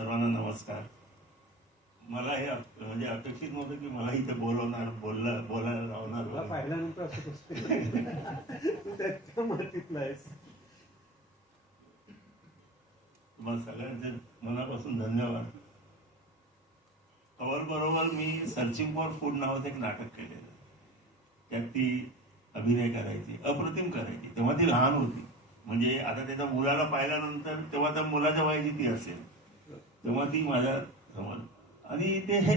सर्वांना नमस्कार. मला हे म्हणजे अपेक्षित नव्हतं की मला इथे बोलायला लावणार. पाहिल्यानंतर असं त्याच्या मातीतला आहेस. तुम्हाला सगळ्यांचे मनापासून धन्यवाद. कवर बरोबर मी सर्चिंग फॉर फूड नावाचं एक नाटक केलेलं. त्यात ती अभिनय करायची, अप्रतिम करायची. तेव्हा ती लहान होती, म्हणजे आता त्याच्या मुलाला पाहिल्यानंतर तेव्हा त्या मुलाच्या वयाची ती असेल, तेव्हा ती माझ्या समोर. आणि ते हे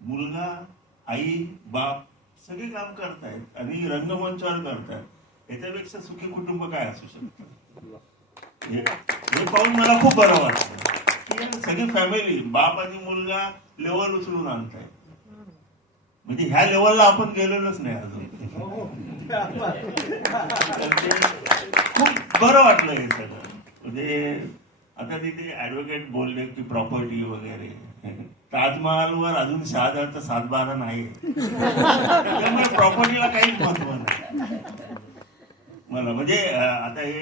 मुलगा, आई, बाप सगळे काम करतायत आणि रंगमंचावर करतायत. याच्यापेक्षा सुखी कुटुंब काय असू शकतं? हे पाहून मला खूप बरं वाटतं की सगळी फॅमिली, बाप आणि मुलगा लेवल उचलून आणताय. म्हणजे ह्या लेवलला आपण गेलेलोच नाही अजून. खूप बरं वाटलं हे सगळं. म्हणजे आता तिथे ऍडव्होकेट बोलले की प्रॉपर्टी वगैरे, ताजमहालवर अजून शहाजहानचा 7/12 नाही, त्यामुळे प्रॉपर्टीला काहीच महत्व नाही मला. म्हणजे आता हे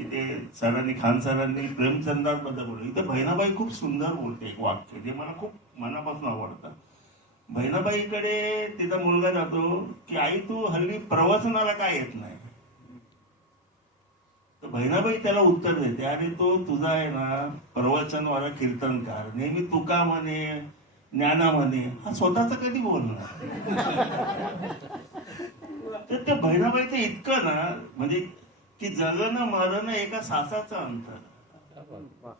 इथे सरांनी, खान सरांनी प्रेमचंदाबद्दल बोलले. इथे बहिणाबाई खूप सुंदर बोलते एक वाक्य, ते मला खूप मनापासून आवडतं. बहिणाबाईकडे तिचा मुलगा जातो की आई तू हल्ली प्रवचनाला काय येत नाही? तर बहिणाबाई त्याला उत्तर देते, अरे तो तुझा आहे ना प्रवचनवाला कीर्तनकार, नेहमी तुका म्हणे, ज्ञाना म्हणे, हा स्वतःच कधी बोलणार? तर त्या बहिणाबाईचं इतकं ना, म्हणजे की जगणं मरणं एका सासाचं अंतर.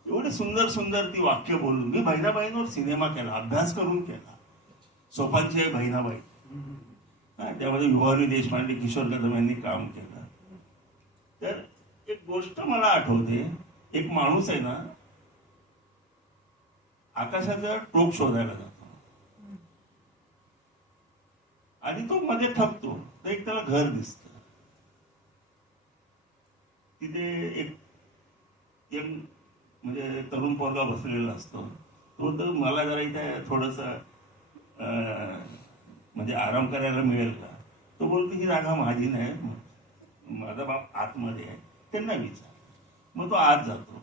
एवढे सुंदर सुंदर ती वाक्य बोलून मी बहिणाबाईंवर सिनेमा केला, अभ्यास करून केला. सोपानची आहे बहिणाबाई, त्यामध्ये विभावरी देशपांडे, किशोर कदम यांनी काम केलं. तर एक गोष्ट मला आठवते, एक माणूस आहे ना आकाशाचा टोक शोधायला जातो आणि तो मध्ये थकतो, तर एक त्याला घर दिसत. तिथे एक म्हणजे तरुण पोरगा बसलेला असतो. तो तर मला जरा इथे थोडस म्हणजे आराम करायला मिळेल का? तो बोलतो ही जागा माझी नाही, माझा बाप आतमध्ये आहे, त्यांना विचार. मग तो आत जातो.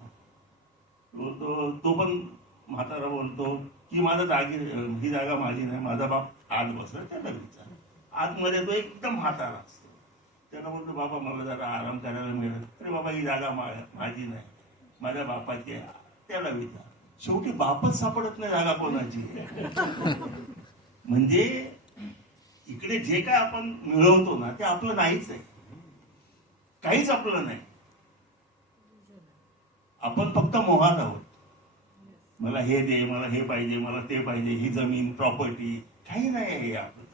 तो पण म्हातारा बोलतो की ही जागा माझी नाही, माझा बाप आत बसला, त्याला विचार. आतमध्ये तो एकदम म्हातारा असतो. त्याला बोलतो बाबा मला जरा आराम करायला मिळेल. अरे बाबा ही जागा माझी नाही, माझ्या बापाची आहे, त्याला विचार. शेवटी बापच सापडत नाही जागा कोणाची. म्हणजे इकडे जे काय आपण मिळवतो ना ते आपलं नाहीच आहे, काहीच आपलं नाही. आपण फक्त मोहात आहोत. मला हे दे, मला हे पाहिजे, मला ते पाहिजे, ही जमीन, प्रॉपर्टी, काही नाही आहे. हे आपलं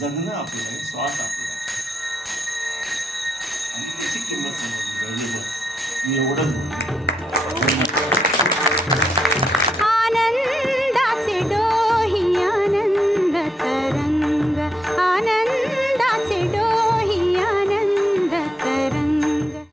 जगणं आपलं आहे, श्वास आपला आहे. आणि त्याची किंमत समजली पाहिजे. बस मी एवढंच बोलतो.